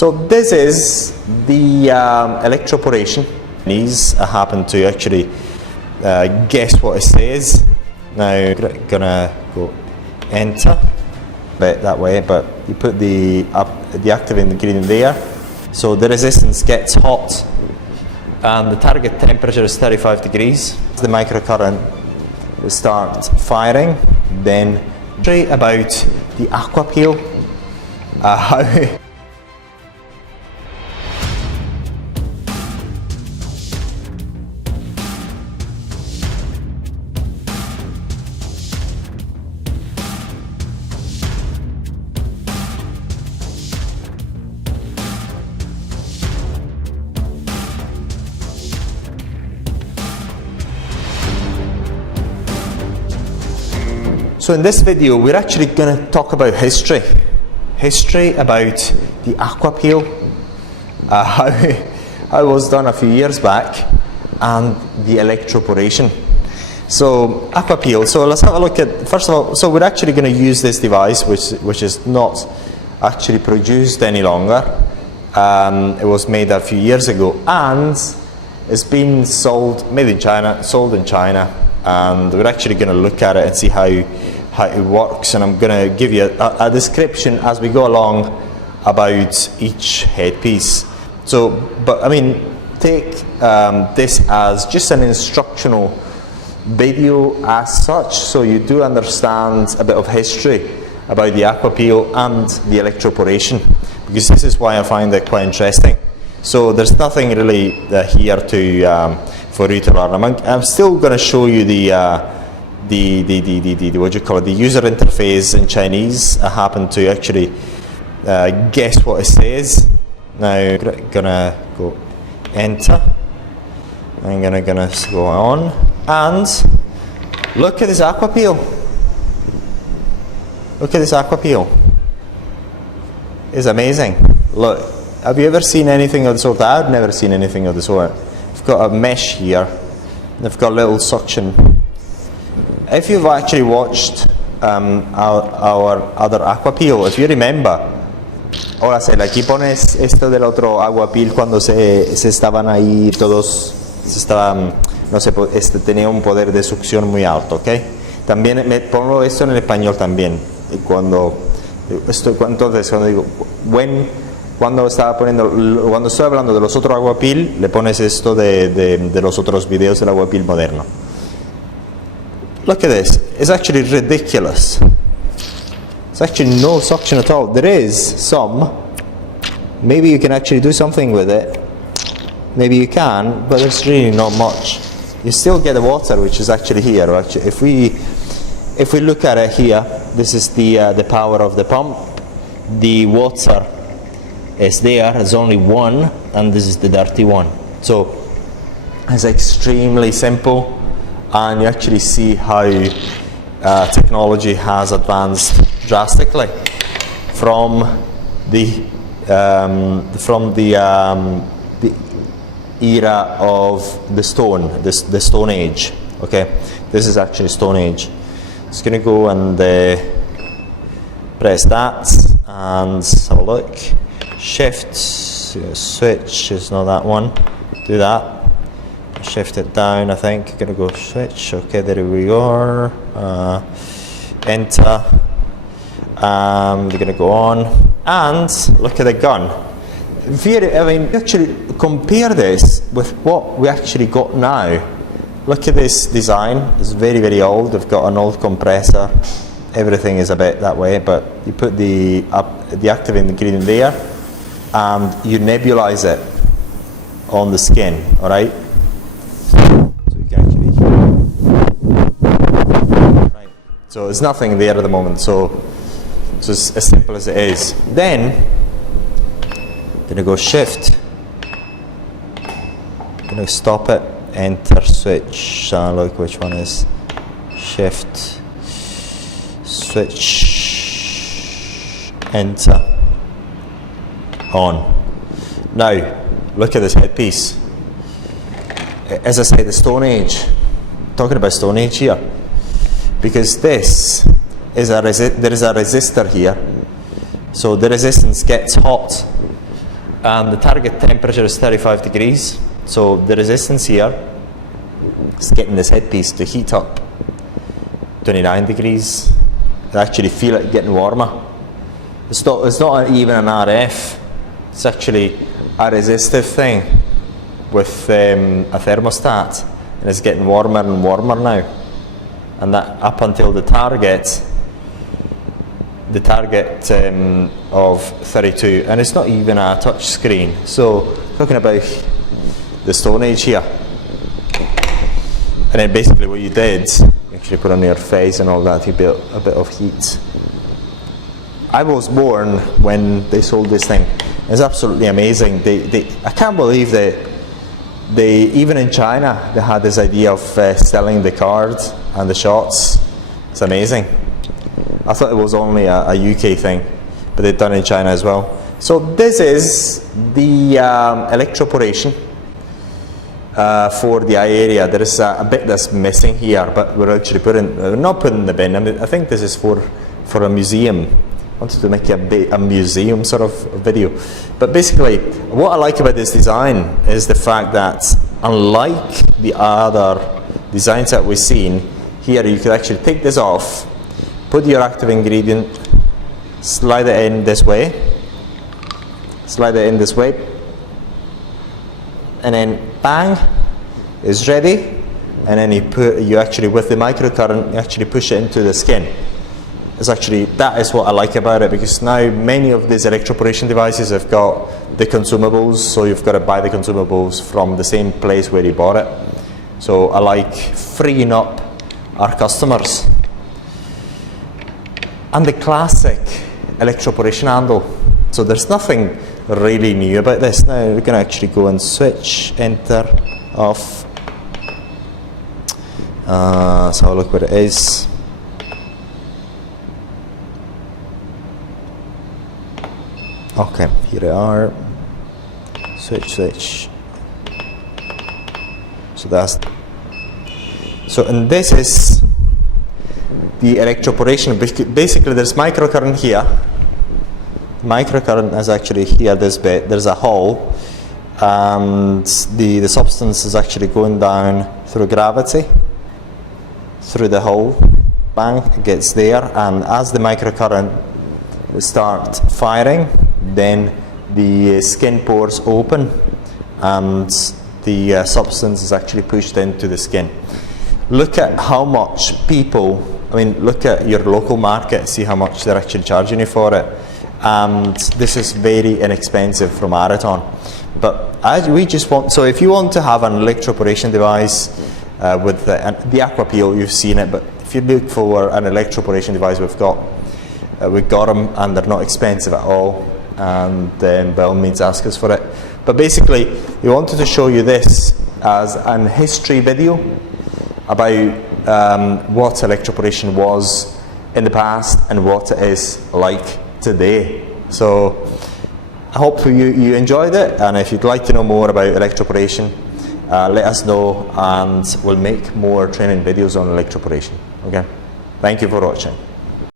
So this is the Electroporation. These I happen to actually guess what it says. Now I'm gonna go enter bit that way, but you put the active ingredient there. So the resistance gets hot and the target temperature is 35 degrees. The microcurrent will start firing. Then about the Aqua Peel, how So in this video we're actually going to talk about history about the Aqua Peel, how it was done a few years back, and the Electroporation. So Aqua Peel, so let's have a look at, first of all, so we're actually going to use this device which is not actually produced any longer. It was made a few years ago and it's been made in China, sold in China, and we're actually going to look at it and see how it works, and I'm going to give you a description as we go along about each headpiece. So, but I mean, take this as just an instructional video as such, so you do understand a bit of history about the Aqua Peel and the Electroporation, because this is why I find it quite interesting. So there's nothing really here for you to learn. I'm still going to show you the what do you call it, the user interface in Chinese. I happen to actually guess what it says. Now I'm gonna go enter. I'm gonna go on and look at this Aqua Peel. Look at this Aqua Peel. It's amazing. Look, have you ever seen anything of the sort? I've never seen anything of the sort. I've got a mesh here. They've got a little suction. If you've actually watched our other Aqua Peel, if you remember, ahora aquí pones esto del otro Aqua Peel cuando se estaban ahí todos, no sé, tenía un poder de succión muy alto, ¿ok? También pongo esto en el español también. Entonces cuando digo cuando estoy hablando de los otros Aqua Peel, le pones esto de los otros videos del Aqua Peel moderno. Look at this, it's actually ridiculous. It's actually no suction at all. There is some, maybe you can actually do something with it, maybe you can, but there's really not much. You still get the water which is actually here. Actually, if we look at it here, this is the power of the pump. The water is there, there's only one, and this is the dirty one. So it's extremely simple. And you actually see how technology has advanced drastically from the era of the Stone Age. Okay, this is actually Stone Age. Just going to go and press that and have a look. Shift, switch is not that one. Do that. Shift it down, I think. Gonna go switch. Okay, there we are. Enter. We're gonna go on and look at the gun. I mean, actually compare this with what we actually got now. Look at this design. It's very, very old. They've got an old compressor. Everything is a bit that way, but you put the active ingredient there, and you nebulize it on the skin. All right. So there's nothing there at the moment, so it's as simple as it is. Then, I'm going to go shift, I'm going to stop it, enter, switch, look which one is shift, switch, enter, on. Now, look at this headpiece. As I say, the Stone Age, talking about Stone Age here. Because this is there is a resistor here, so the resistance gets hot and the target temperature is 35 degrees. So the resistance here is getting this headpiece to heat up 29 degrees. You actually feel it getting warmer. It's not even an RF, it's actually a resistive thing with a thermostat, and it's getting warmer and warmer now, and that up until the target of 32, and it's not even a touch screen. So talking about the Stone Age here, and then basically what you did, you actually put on your face and all that, you built a bit of heat. I was born when they sold this thing. It's absolutely amazing. I can't believe that even in China, they had this idea of selling the cards and the shots. It's amazing. I thought it was only a UK thing, but they've done it in China as well. So this is the Electroporation for the eye area. There is a bit that's missing here, but we're actually not putting in the bin. I mean, I think this is for a museum. I wanted to make a museum sort of video. But basically, what I like about this design is the fact that unlike the other designs that we've seen, here you could actually take this off, put your active ingredient, slide it in this way, and then bang, it's ready. And then you actually, with the microcurrent, you actually push it into the skin. That is what I like about it, because now many of these electroporation devices have got the consumables, so you've got to buy the consumables from the same place where you bought it. So I like freeing up our customers. And the classic electroporation handle. So there's nothing really new about this. Now we can actually go and switch, enter, off. So look what it is. Okay, here they are. Switch. And this is the electroporation. Basically, there's microcurrent here. Microcurrent is actually here, this bit. There's a hole, and the substance is actually going down through gravity, through the hole. Bang, it gets there, and as the microcurrent start firing, then the skin pores open, and the substance is actually pushed into the skin. Look at how much look at your local market, see how much they're actually charging you for it. And this is very inexpensive from Areton. But so if you want to have an electroporation device with the Aqua Peel, you've seen it, but if you look for an electroporation device, we've got them, and they're not expensive at all, and then by all means ask us for it. But basically, we wanted to show you this as an history video about what electroporation was in the past and what it is like today. So I hope you enjoyed it, and if you'd like to know more about electroporation, let us know, and we'll make more training videos on electroporation. Okay, thank you for watching.